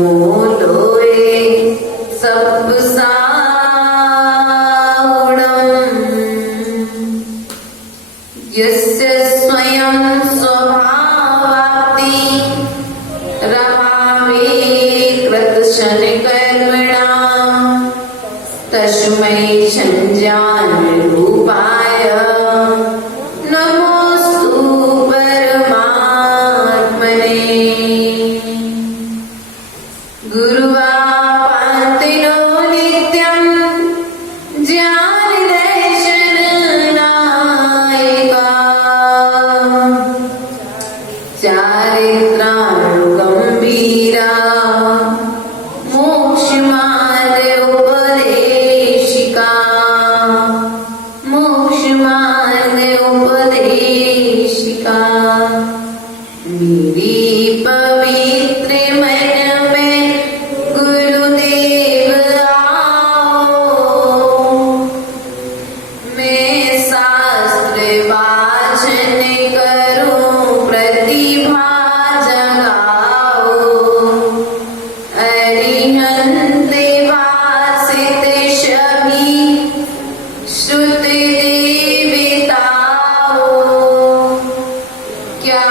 नमो लोये सब सावणम् यस्य स्वयं स्वभावाप्ति रमावे कृतशनकर्मणाम् तस्मै संज्ञानरूपाय नमोस्तु परमात्मने। गुरुवापान्तिनो नित्यं ज्ञानदर्शननायका चारित्रानुगम्भीरा मोक्षमार्गोपदेशिका मेरी पवित्र मन में गुरुदेव आओ, मैं शास्त्र वाचन करूं प्रतिभा जगाओ। अरिहंत भासित सभी श्रुत देवताओ, क्या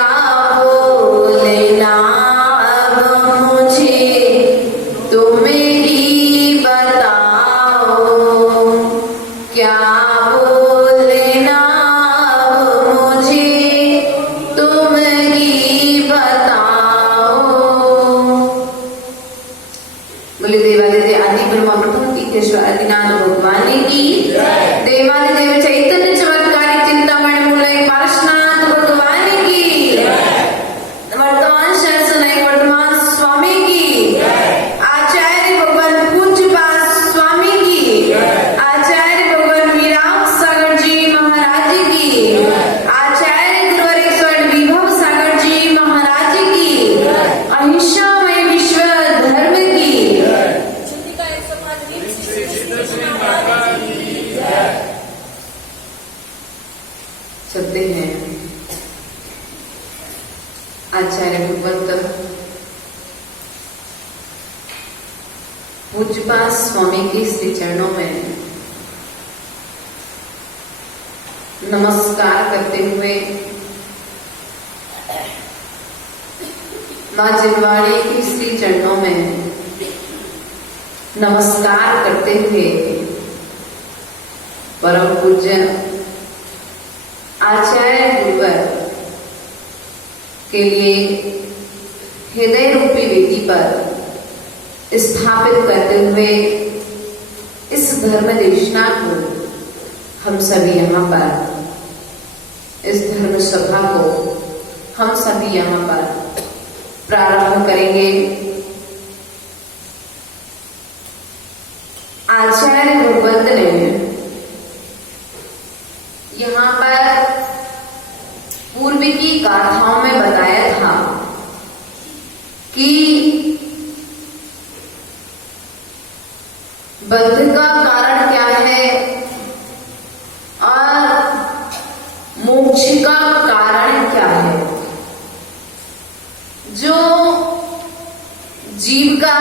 बोलना अब मुझे तो मेरी बताओ। क्या बोलना अब मुझे तो मेरी बताओ। बोले देवादिदेव आदि ब्रह्मा प्रथम तीर्थेश्वर आदिनाथ भगवान की देवादिदेव चैतन्य चमत्कारी चिंतामणि मूलय पार्श्वनाथ भगवान की वर्तमान शासन वर्तमान स्वामी की आचार्य भगवान पूज्यपाद स्वामी की आचार्य भगवान विराट सागर जी महाराज की आचार्य गुरुवरेश्वर विभव सागर जी महाराज की अहिंसामय विश्व धर्म की चलते हैं। आचार्य भगवत पूज्यपाद स्वामी के श्री चरणों में नमस्कार करते हुए मां जिनवाड़ी के श्री चरणों में नमस्कार करते हुए परम पूज्य आचार्य गुरुवर के लिए हृदय रूपी वेदी पर स्थापित करते हुए इस धर्म देशना को हम सभी यहाँ पर इस धर्म सभा को हम सभी यहाँ पर प्रारंभ करेंगे। आचार्य भगवत ने यहाँ पर पूर्व की गाथाओं में बताया था कि बंध का कारण क्या है और मोक्ष का कारण क्या है। जो जीव का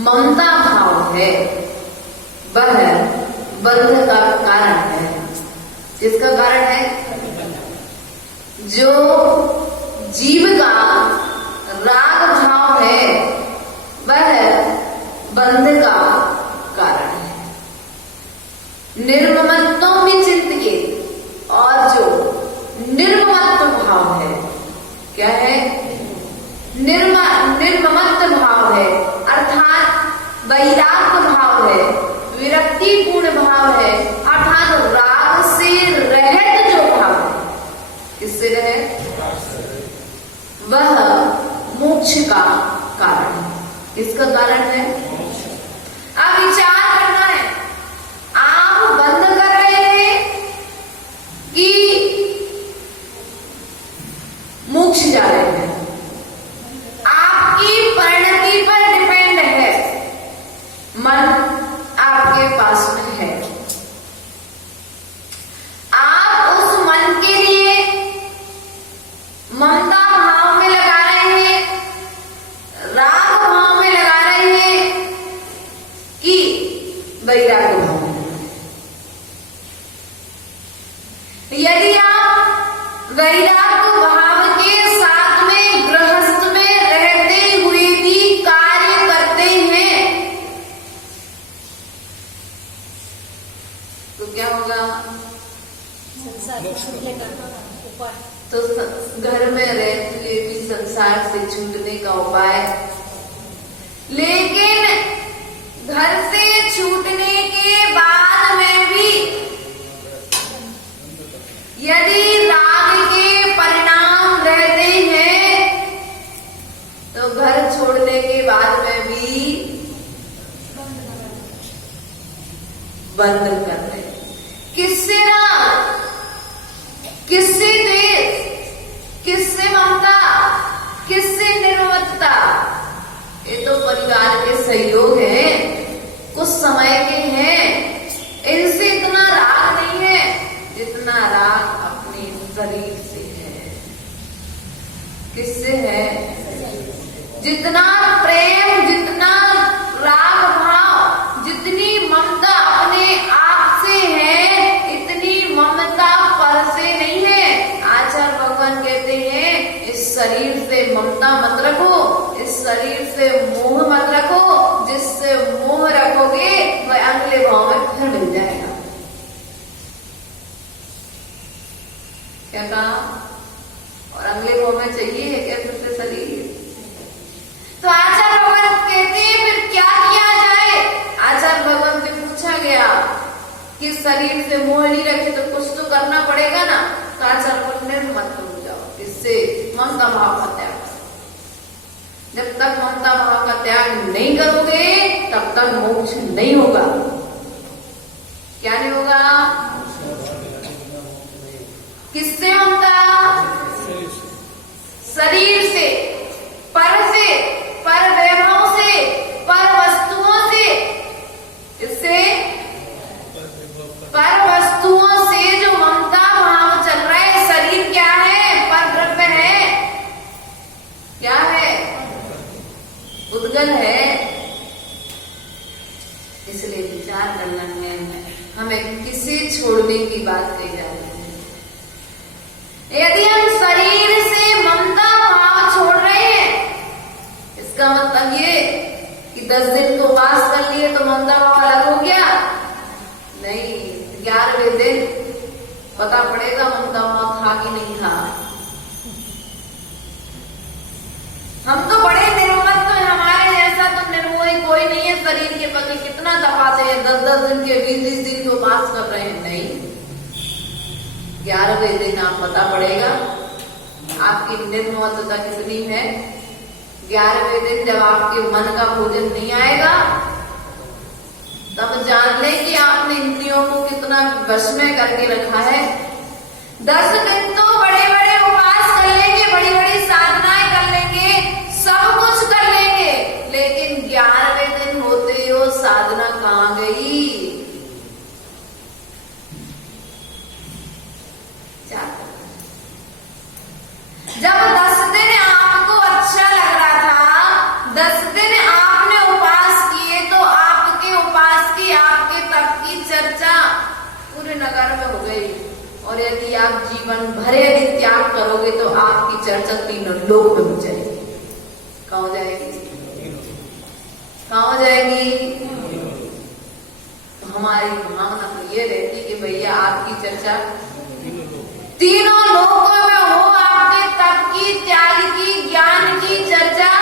ममता भाव है वह बंध का कारण है। किसका कारण है? जो जीव का राग भाव है वह बंध का कारण है। निर्ममत्व में चिंतित और जो निर्ममत्व भाव है क्या है? निर्ममत्व भाव है अर्थात वैराग्य भाव है, विरक्तिपूर्ण भाव है अर्थात राग से रहित जो भाव है। किससे रहे? वह मोक्ष का कारण है। किसका कारण है? अब विचार करना है। आप बंद कर रहे हैं कि मोक्ष जा रहे हैं, आपकी परिणति पर डिपेंड है। मन आपके पास में है, आप उस मन के लिए ममता भाव में लगा रहे हैं, बंद कर रहे हैं। किससे राग, किससे द्वेष, किससे ममता, किससे निर्ममता? ये तो परिवार के सहयोग है, कुछ समय के हैं। इनसे इतना राग नहीं है जितना राग अपने शरीर से है। किससे है? जितना प्रेम, जितना राग भाव, जितनी ममता अपने आप से है, इतनी ममता पर से नहीं है। आचार्य भगवान कहते हैं इस शरीर से ममता मत रखो, इस शरीर से मोह मत रखो। जिससे मोह रखोगे वह अगले भाव में फिर मिल जाएगा। क्या कहा? और अगले भाव में चाहिए क्या फिर से शरीर? तो आचार्य भगवान कहते हैं फिर क्या किया जाए? आचार्य भगवान से पूछा गया कि शरीर से मोह नहीं रखे तो कुछ तो करना पड़ेगा ना। तो आचार्य बोले निर्मत हो जाओ, इससे ममता भाव का त्याग। जब तक ममता भाव का त्याग नहीं करोगे तब तक मोक्ष नहीं होगा। क्या नहीं होगा? किससे ममता? शरीर से, पर वैभव से, पर वस्तुओं से। इससे पर वस्तुओं से जो ममता भाव चल रहा है, शरीर क्या है? पर द्रव्य है। क्या है? उद्गल है। इसलिए विचार करना है हमें किसे छोड़ने की बात कही जा रही है। यदि हम शरीर से ममता भाव छोड़ रहे हैं, इसका मतलब ये कि 10 दिन को पास कर लिए तो ममता भाव अलग हो गया? नहीं, 11वें दिन पता पड़ेगा ममता भाव था कि नहीं था। हम तो बड़े निर्मत, तो हमारे जैसा तो निर्मोही कोई नहीं है। शरीर के प्रति कितना तपाते हैं, 10-10 दिन के 20-20 दिन को पास कर रहे हैं। नहीं, 11वें दिन आप पता पड़ेगा आपकी निर्ममता कितनी है। 11वें दिन जब आपके मन का भोजन नहीं आएगा तब जान ले कि आपने इंद्रियों को कितना वश में करके रखा है। 10 दिन तो बड़े बड़े उपास कर लेंगे, बड़ी बड़ी साधनाएं कर लेंगे, सब कुछ कर लेंगे, लेकिन 11वें दिन होते ही वो साधना कहाँ गई? जब 10 दिन आपको अच्छा लग रहा था, 10 दिन आपने उपास किए, तो आपके उपास की, आपके तप की चर्चा पूरे नगर में हो गई। और यदि आप जीवन भर यदि त्याग करोगे तो आपकी चर्चा तीनों लोक में हो जाएगी। कहाँ हो जाएगी? कहाँ हो जाएगी? तो हमारी भावना तो ये रहती कि भैया आपकी चर्चा तीनों लोकों में हो। आपके तप की, त्याग की, ज्ञान की चर्चा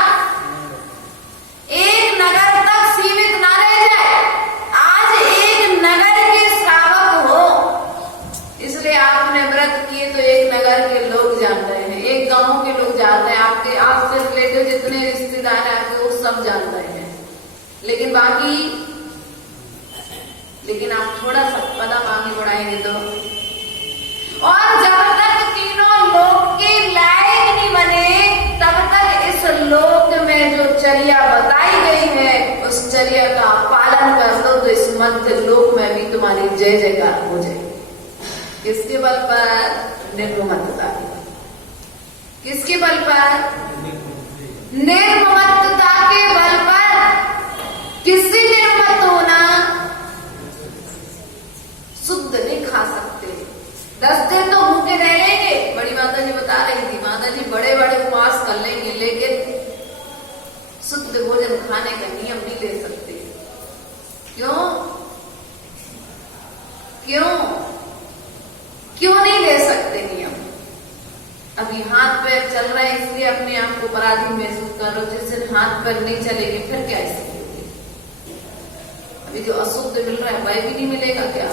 एक नगर तक सीमित ना रह जाए। आज एक नगर के श्रावक हो, इसलिए आपने व्रत किए तो एक नगर के लोग जान रहे हैं, एक गांव के लोग जान रहे हैं, आपके आपसे रिलेटिव जितने रिश्तेदार हैं आपके वो सब जान रहे हैं। लेकिन आप थोड़ा सा कदम आगे बढ़ाएंगे तो, और जब तक तीनों लोक के लायक नहीं बने तब तक इस लोक में जो चर्या बताई गई है उस चर्या का पालन कर दो तो इस मध्य लोक में भी तुम्हारी जय जयकार हो जाए। किसके बल पर? निर्ममता। किसके बल पर? निर्ममता के बल पर। किससे निर्मत होना? शुद्ध नहीं खा सकते, 10 दिन तो भूखे रह लेंगे। बड़ी माता जी बता रही थी, माता जी बड़े बड़े उपवास कर लेंगे लेकिन शुद्ध भोजन खाने का नियम नहीं ले सकते। क्यों? क्यों क्यों नहीं ले सकते नियम? अभी हाथ पैर चल रहे हैं इसलिए अपने आप को अपराधी महसूस कर रहे हो। जिस दिन हाथ पैर नहीं चलेंगे फिर क्या स्थिति होगी? अभी जो अशुद्ध मिल रहा है वह भी नहीं मिलेगा क्या?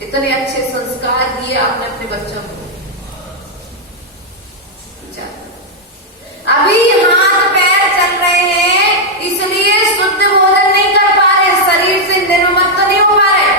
इतने अच्छे संस्कार दिए आपने अपने बच्चों को, अभी हाथ पैर चल रहे हैं इसलिए शुद्ध भोजन नहीं कर पा रहे, शरीर से निर्मत तो नहीं हो पा रहे।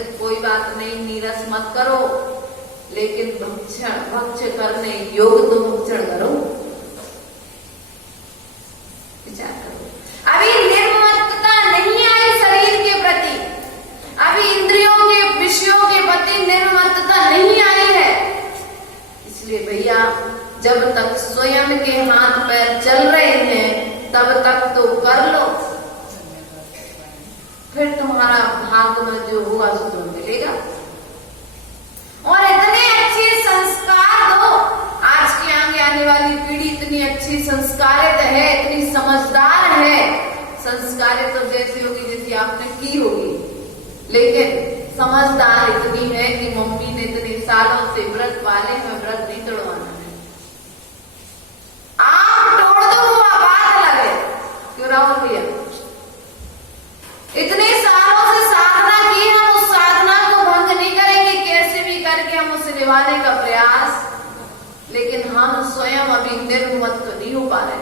कहते कोई बात नहीं, नीरस मत करो, लेकिन भक्षण करने योग तो भक्षण करो। विचार करो, अभी निर्ममता नहीं आई शरीर के प्रति, अभी इंद्रियों के विषयों के प्रति निर्ममता नहीं आई है। इसलिए भैया जब तक स्वयं के हाथ पैर चल रहे हैं तब तक तो कर लो, फिर तुम्हारा भाग में जो हुआ सो तो मिलेगा। और इतने अच्छे संस्कार दो, आज की आगे आने वाली पीढ़ी इतनी अच्छी संस्कारित है, इतनी समझदार है। संस्कारित तो जैसी होगी जैसी आपने की होगी, लेकिन समझदार इतनी है कि मम्मी ने इतने सालों से व्रत पाले हैं, व्रत नहीं तोड़वाना है। आप तोड़ दो वो बात अलग है, क्यों राहुल भैया? इतने सालों से साधना की, हम उस साधना को भंग नहीं करेंगे, कैसे भी करके हम उसे निभाने का प्रयास, लेकिन हम स्वयं अभी निर्मत तो नहीं हो पा रहे।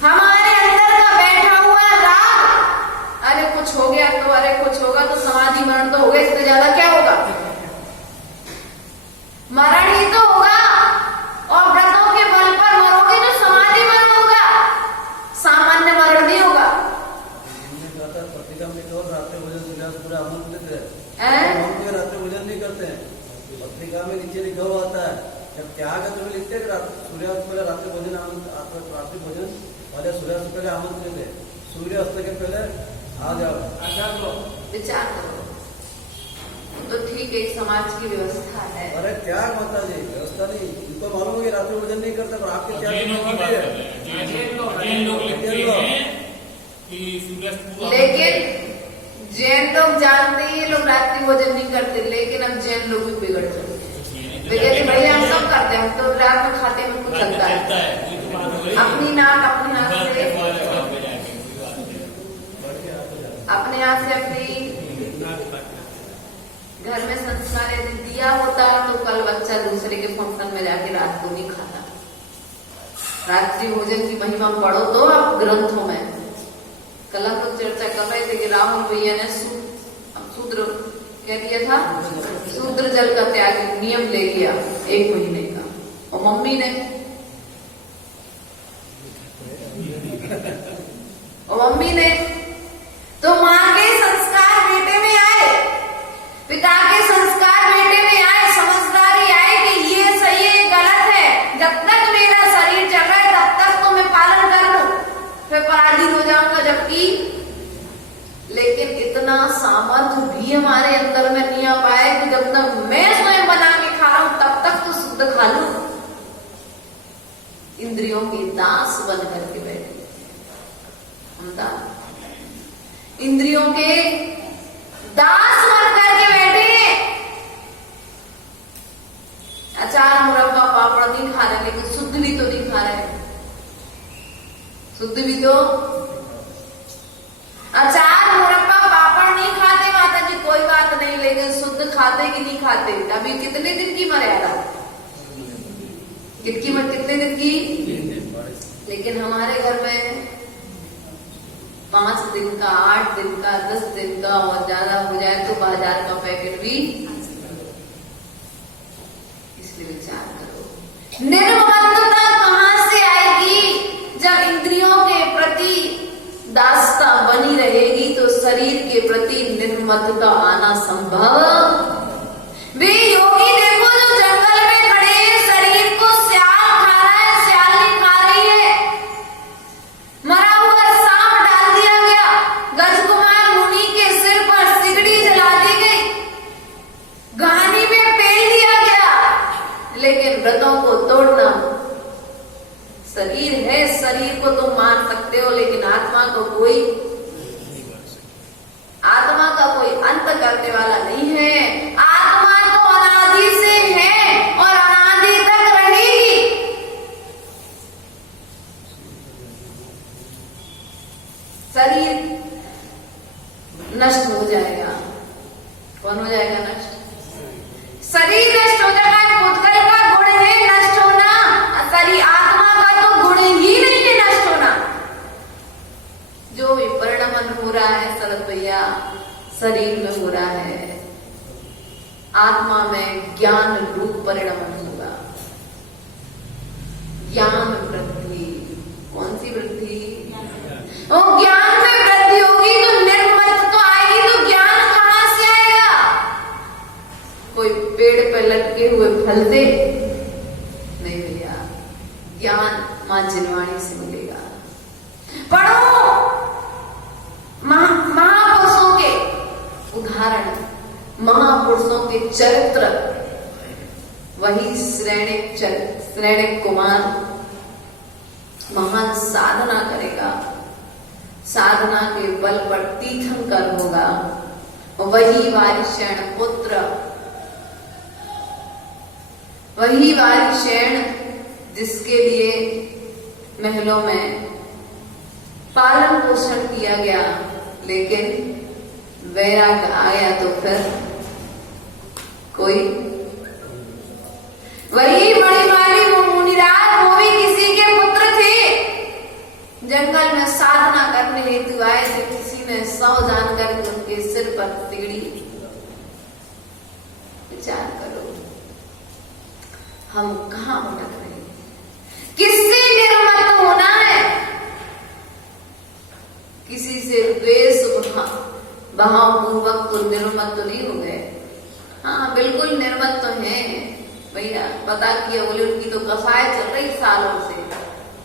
हमारे अंदर का बैठा हुआ राग, अरे कुछ हो गया तो, अरे कुछ होगा तो, समाधि मरण तो होगा, इससे ज्यादा क्या होगा? मरण ही तो होगा, और व्रतों के बल पर मरोगे तो समाधि मरण होगा, सामान्य मरण नहीं होगा। पत्रिका में तो रात्रि भोजन पूरा आमंत्रित है, हम रात्रि भोजन नहीं करते हैं। पत्रिका में नीचे लिखा हुआ आता है, जब त्याग है तो लिखते हैं सूर्यास्त पहले रात्रि भोजन, रात्रि भोजन पहले सूर्यास्त पहले आमंत्रित है, सूर्यास्त के पहले आ जाओ। विचार करो तो ठीक है, समाज की व्यवस्था है। अरे त्याग माता जी, व्यवस्था नहीं, इनको मालूम है रात्रि भोजन नहीं करते, पर आपके त्याग लेकिन जैन लोग जानते हैं ये लोग रात्रि भोजन नहीं करते, लेकिन अब जैन लोग भी बिगड़ चुके हैं। वे कहते भैया हम सब करते हैं, हम तो रात में खाते में कुछ चलता है, अपनी नाक अपने हाथ से, अपने हाथ से अपनी घर में संस्कार यदि दिया होता तो कल बच्चा दूसरे के फंक्शन में जाके रात को नहीं खाता। रात्रि भोजन की महिमा पढ़ो तो आप ग्रंथों में। कल हम लोग चर्चा कर रहे थे कि राहुल भैया ने शूद्र कह दिया था, शूद्र जल का त्याग नियम ले लिया 1 महीने का, और मम्मी ने तो माँ के संस्कार बेटे में आए, पिता के संस्कार बेटे में आए, समझदारी आए कि ये सही है गलत है, जब तक मेरा शरीर चल रहा है तब तक तो मैं पालन कर लूं, फिर पराधीन हो जाऊंगा। जबकि लेकिन इतना सामर्थ्य भी हमारे अंदर में नहीं आ पाया कि जब तक मैं स्वयं बना के खा रहा हूं तब तक तो शुद्ध खा लूं। इंद्रियों के दास बन करके बैठे, इंद्रियों के दास बन करके बैठे हैं। अचार मुरब्बा पापड़ नहीं खा रहे, लेकिन शुद्ध भी तो नहीं खा रहे, शुद्ध भी तो। अचार मुरब्बा पापड़ नहीं खाते माता जी, कोई बात नहीं, लेकिन शुद्ध खाते कि नहीं खाते? अभी कितने दिन की मर्यादा, कितने दिन की? लेकिन हमारे घर में 5 दिन का, 8 दिन का, 10 दिन का, और ज्यादा हो जाए तो बाजार का पैकेट भी। इसलिए विचार करो, निर्ममता कहां से आएगी? जब इंद्रियों के प्रति दासता बनी रहेगी तो शरीर के प्रति निर्ममता आना संभव। वे योगी देखो जो जंगल में खड़े हैं, शरीर को सियाल खा रहा है, सियाल नहीं खा रही है, मरा हुआ सांप डाल दिया गया, गजकुमार मुनि के सिर पर सिगड़ी जला दी गई, घानी में पेल दिया गया, लेकिन व्रतों को तोड़ना। शरीर है, शरीर को तुम मान सकते हो, लेकिन आत्मा का कोई अंत करने वाला नहीं है। आत्मा तो अनादि से है और अनादि तक रहेगी। शरीर नष्ट हो जाएगा, कौन हो जाएगा नष्ट? शरीर नष्ट हो जाएगा, भूतकाल का गुण है नष्ट होना, शरीर आत्मा का तो गुण ही नहीं है नष्ट होना। जो भी परिणमन हो रहा है शरद भैया, शरीर में हो रहा है, परिणमन होगा। ज्ञान वृद्धि, कौन सी वृद्धि? और ज्ञान में वृद्धि होगी तो निर्मत तो आएगी, तो ज्ञान कहां से आएगा? कोई पेड़ पे लटके हुए फल दे नहीं भैया, ज्ञान मां जिनवाणी से मिलेगा। पढ़ो महापुरुषों के उदाहरण, महापुरुषों के चरित्र, वही श्रेणिक कुमार महान साधना करेगा, साधना के बल पर तीर्थंकर होगा। वही वारिशैण पुत्र, वही वारिशैण जिसके लिए महलों में पालन पोषण किया गया, लेकिन वैराग आया तो फिर कोई, वही मणिमाली मुनिराज, वो भी किसी के पुत्र थे, जंगल में साधना करने हेतु आए थे, किसी ने 100 जानकर उनके सिर पर तिगड़ी। विचार करो हम कहां भटक रहे हैं, किससे निर्मत होना है? किसी से द्वेष भाव पूर्वक तो निर्मत तो नहीं हो गए। हाँ बिल्कुल निर्मत तो है भैया, पता किया, बोले उनकी तो कसाय चल रही सालों से,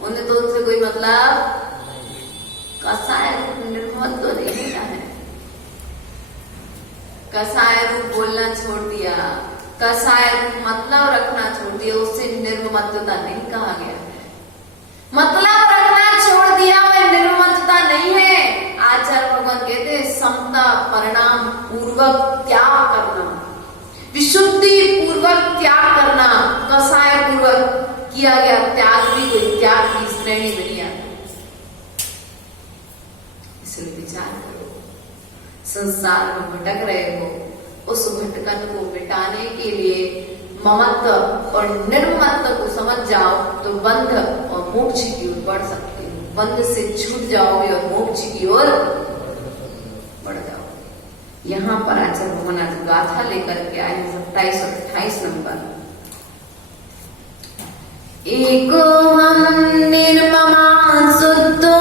उन्हें तो उनसे कोई मतलब, कसाय रूप निर्मत तो नहीं होता है। कसाय रूप बोलना छोड़ दिया, कसाय रूप मतलब रखना छोड़ दिया, उससे निर्ममतता नहीं कहा गया है। मतलब रखना छोड़ दिया वह निर्ममतता नहीं है। आचार्य भगवान कहते हैं समता परिणाम पूर्वक त्याग करना, विशुद्धि पूर्वक त्याग करना, कसाय पूर्वक किया गया त्याग भी कोई त्याग की श्रेणी में नहीं आता। इसलिए विचार करो, संसार में भटक रहे हो, उस भटकन को मिटाने के लिए ममत्व और निर्ममत्व को समझ जाओ तो बंध और मोक्ष की ओर बढ़ सकते हो। बंध से छूट जाओगे और मोक्ष की ओर बढ़ जाओगे। यहाँ पर आचार्य भगवान आज गाथा लेकर के आए 27 और 28 नंबर। एको हम निर्ममा शुद्धो,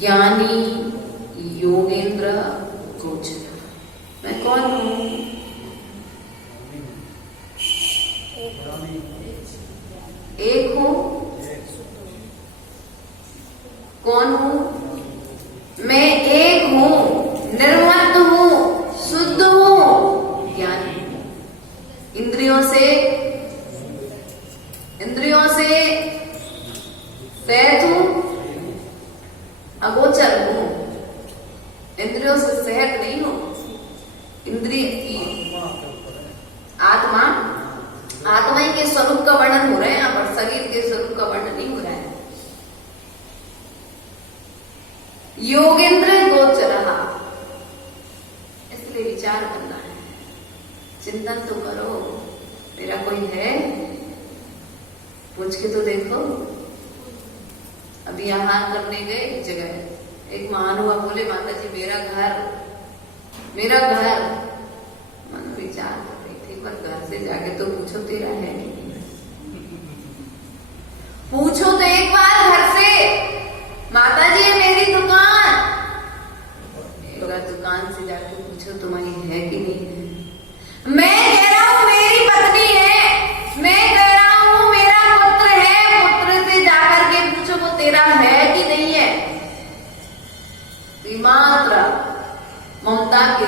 ज्ञानी योगेंद्र गोचर। मैं कौन हूं? एक हूं। कौन हूं? मैं एक हूं, निर्मत हूं, शुद्ध हूं, ज्ञानी हूं। इंद्रियों से सहज हूं, अगोचर हूं। इंद्रियों से सहज नहीं हूं। इंद्रिय आत्मा ही के स्वरूप का वर्णन हो रहा है यहाँ पर, शरीर के स्वरूप का वर्णन नहीं हो रहा है। योगेंद्र गोचर, इसलिए विचार करना है, चिंतन तो करो। मेरा कोई है? पूछ के तो देखो। अभी यहाँ करने गए एक जगह, एक महानुआ बोले माता जी मेरा घर, मन विचार कर रही थी पर घर से जाके तो पूछो तेरा है नहीं, पूछो तो एक बार घर से, माता जी ये मेरी दुकान, एक बार दुकान से जाके पूछो तुम्हारी है कि नहीं है। मैं कह रहा हूँ मेरी पत्नी है, मैं कह रहा हूँ मेरा पुत्र है, पुत्र से जाकर के पूछो वो तेरा है कि नहीं है। तो मात्र ममता के